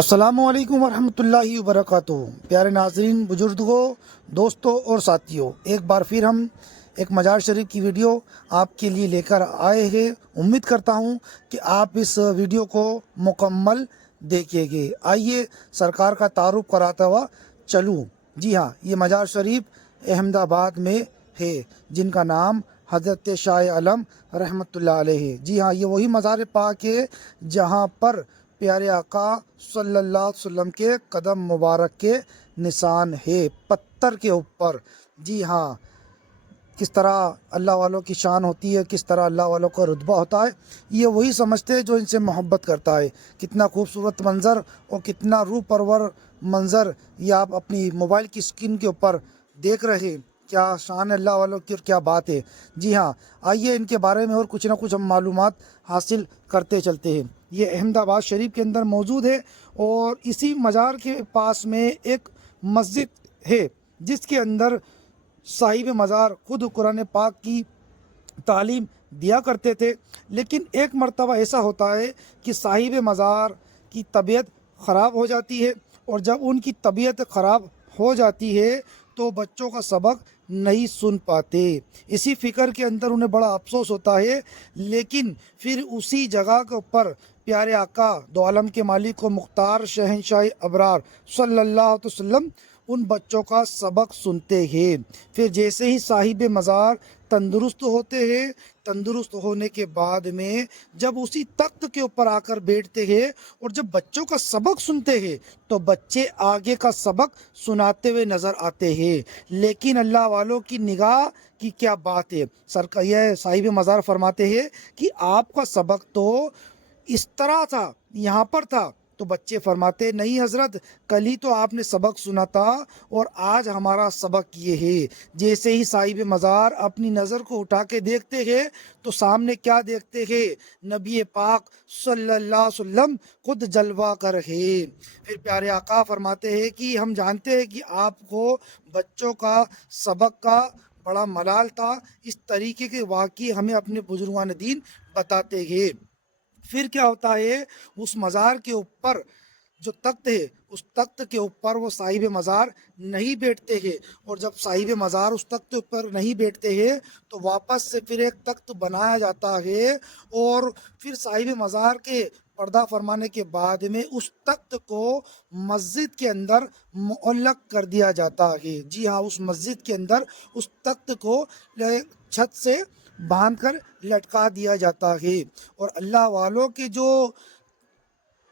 السلام علیکم ورحمۃ اللہ وبرکاتہ۔ پیارے ناظرین، بزرگوں، دوستوں اور ساتھیوں، ایک بار پھر ہم ایک مزار شریف کی ویڈیو آپ کے لیے لے کر آئے ہیں۔ امید کرتا ہوں کہ آپ اس ویڈیو کو مکمل دیکھیں گے۔ آئیے سرکار کا تعارف کراتا ہوا چلوں۔ جی ہاں، یہ مزار شریف احمد آباد میں ہے، جن کا نام حضرت شاہ عالم رحمۃ اللہ علیہ ہے۔ جی ہاں، یہ وہی مزار پاک ہے جہاں پر پیارے آقا صلی اللہ علیہ وسلم کے قدم مبارک کے نشان ہے، پتھر کے اوپر۔ جی ہاں، کس طرح اللہ والوں کی شان ہوتی ہے، کس طرح اللہ والوں کا رتبہ ہوتا ہے، یہ وہی سمجھتے ہیں جو ان سے محبت کرتا ہے۔ کتنا خوبصورت منظر اور کتنا روح پرور منظر یہ آپ اپنی موبائل کی اسکرین کے اوپر دیکھ رہے ہیں۔ کیا شان اللہ والوں کی اور کیا بات ہے۔ جی ہاں، آئیے ان کے بارے میں اور کچھ نہ کچھ ہم معلومات حاصل کرتے چلتے ہیں۔ یہ احمد آباد شریف کے اندر موجود ہے، اور اسی مزار کے پاس میں ایک مسجد ہے جس کے اندر صاحب مزار خود قرآن پاک کی تعلیم دیا کرتے تھے۔ لیکن ایک مرتبہ ایسا ہوتا ہے کہ صاحب مزار کی طبیعت خراب ہو جاتی ہے، اور جب ان کی طبیعت خراب ہو جاتی ہے تو بچوں کا سبق نہیں سن پاتے۔ اسی فکر کے اندر انہیں بڑا افسوس ہوتا ہے، لیکن پھر اسی جگہ کے اوپر پیارے آقا دو عالم کے مالک و مختار شہنشاہ ابرار صلی اللہ علیہ وسلم ان بچوں کا سبق سنتے ہیں۔ پھر جیسے ہی صاحب مزار تندرست ہوتے ہیں، تندرست ہونے کے بعد میں جب اسی تخت کے اوپر آ کر بیٹھتے ہیں اور جب بچوں کا سبق سنتے ہیں تو بچے آگے کا سبق سناتے ہوئے نظر آتے ہیں۔ لیکن اللہ والوں کی نگاہ کی کیا بات ہے، سرکار یہ صاحب مزار فرماتے ہیں کہ آپ کا سبق تو اس طرح تھا، یہاں پر تھا۔ تو بچے فرماتے نہیں حضرت، کل ہی تو آپ نے سبق سنا تھا اور آج ہمارا سبق یہ ہے۔ جیسے ہی صاحب مزار اپنی نظر کو اٹھا کے دیکھتے ہیں تو سامنے کیا دیکھتے ہیں، نبی پاک صلی اللہ علیہ وسلم خود جلوہ کر ہے۔ پھر پیارے آقا فرماتے ہیں کہ ہم جانتے ہیں کہ آپ کو بچوں کا سبق کا بڑا ملال تھا، اس طریقے کے واقعے ہمیں اپنے بزرگان دین بتاتے ہیں۔ پھر کیا ہوتا ہے، اس مزار کے اوپر جو تخت ہے، اس تخت کے اوپر وہ صاحب مزار نہیں بیٹھتے ہیں، اور جب صاحب مزار اس تخت کے اوپر نہیں بیٹھتے ہیں تو واپس سے پھر ایک تخت بنایا جاتا ہے، اور پھر صاحب مزار کے پردہ فرمانے کے بعد میں اس تخت کو مسجد کے اندر معلق کر دیا جاتا ہے۔ جی ہاں، اس مسجد کے اندر اس تخت کو چھت سے باندھ کر لٹکا دیا جاتا ہے، اور اللہ والوں کے جو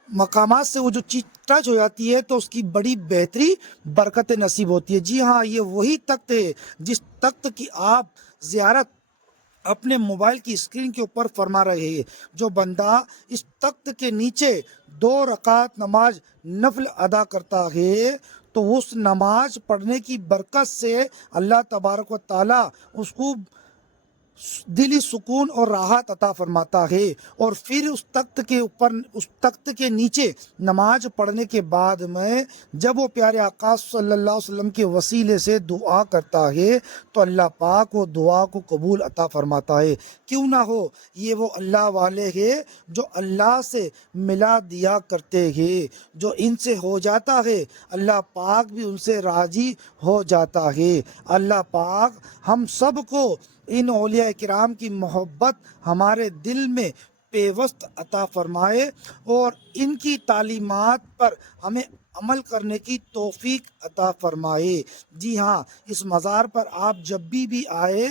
مقامات سے وہ جو چیز ٹچ ہو جاتی ہے تو اس کی بڑی بہتری برکت نصیب ہوتی ہے۔ جی ہاں، یہ وہی تخت ہے جس تخت کی آپ زیارت اپنے موبائل کی اسکرین کے اوپر فرما رہے ہیں۔ جو بندہ اس تخت کے نیچے 2 رکعت نماز نفل ادا کرتا ہے تو اس نماز پڑھنے کی برکت سے اللہ تبارک و تعالی اس کو دلی سکون اور راحت عطا فرماتا ہے۔ اور پھر اس تخت کے اوپر، اس تخت کے نیچے نماز پڑھنے کے بعد میں جب وہ پیارے آقا صلی اللہ علیہ وسلم کے وسیلے سے دعا کرتا ہے تو اللہ پاک وہ دعا کو قبول عطا فرماتا ہے۔ کیوں نہ ہو، یہ وہ اللہ والے ہیں جو اللہ سے ملا دیا کرتے ہیں۔ جو ان سے ہو جاتا ہے اللہ پاک بھی ان سے راضی ہو جاتا ہے۔ اللہ پاک ہم سب کو ان اولیاء کرام کی محبت ہمارے دل میں پیوست عطا فرمائے، اور ان کی تعلیمات پر ہمیں عمل کرنے کی توفیق عطا فرمائے۔ جی ہاں، اس مزار پر آپ جب بھی آئے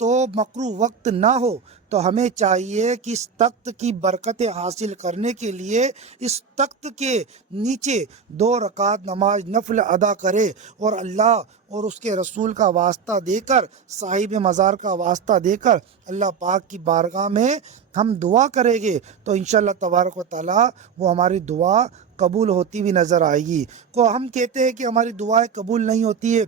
تو مکروہ وقت نہ ہو تو ہمیں چاہیے کہ اس تخت کی برکتیں حاصل کرنے کے لیے اس تخت کے نیچے 2 رکعت نماز نفل ادا کرے، اور اللہ اور اس کے رسول کا واسطہ دے کر، صاحب مزار کا واسطہ دے کر اللہ پاک کی بارگاہ میں ہم دعا کریں گے تو انشاءاللہ تبارک و تعالی وہ ہماری دعا قبول ہوتی ہوئی نظر آئے گی۔ کو ہم کہتے ہیں کہ ہماری دعائیں قبول نہیں ہوتی ہے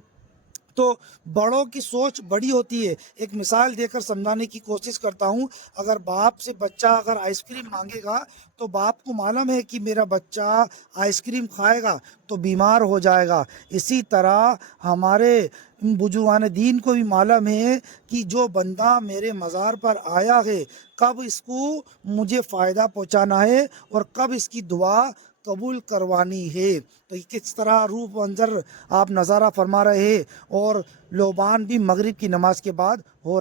تو بڑوں کی سوچ بڑی ہوتی ہے۔ ایک مثال دے کر سمجھانے کی کوشش کرتا ہوں۔ اگر باپ سے بچہ اگر آئس کریم مانگے گا تو باپ کو معلوم ہے کہ میرا بچہ آئس کریم کھائے گا تو بیمار ہو جائے گا۔ اسی طرح ہمارے بزرگان دین کو بھی معلوم ہے کہ جو بندہ میرے مزار پر آیا ہے کب اس کو مجھے فائدہ پہنچانا ہے اور کب اس کی دعا قبول کروانی ہے۔ تو کس طرح روح منظر آپ نظارہ فرما رہے ہیں، اور لوبان بھی مغرب کی نماز کے بعد ہو رہا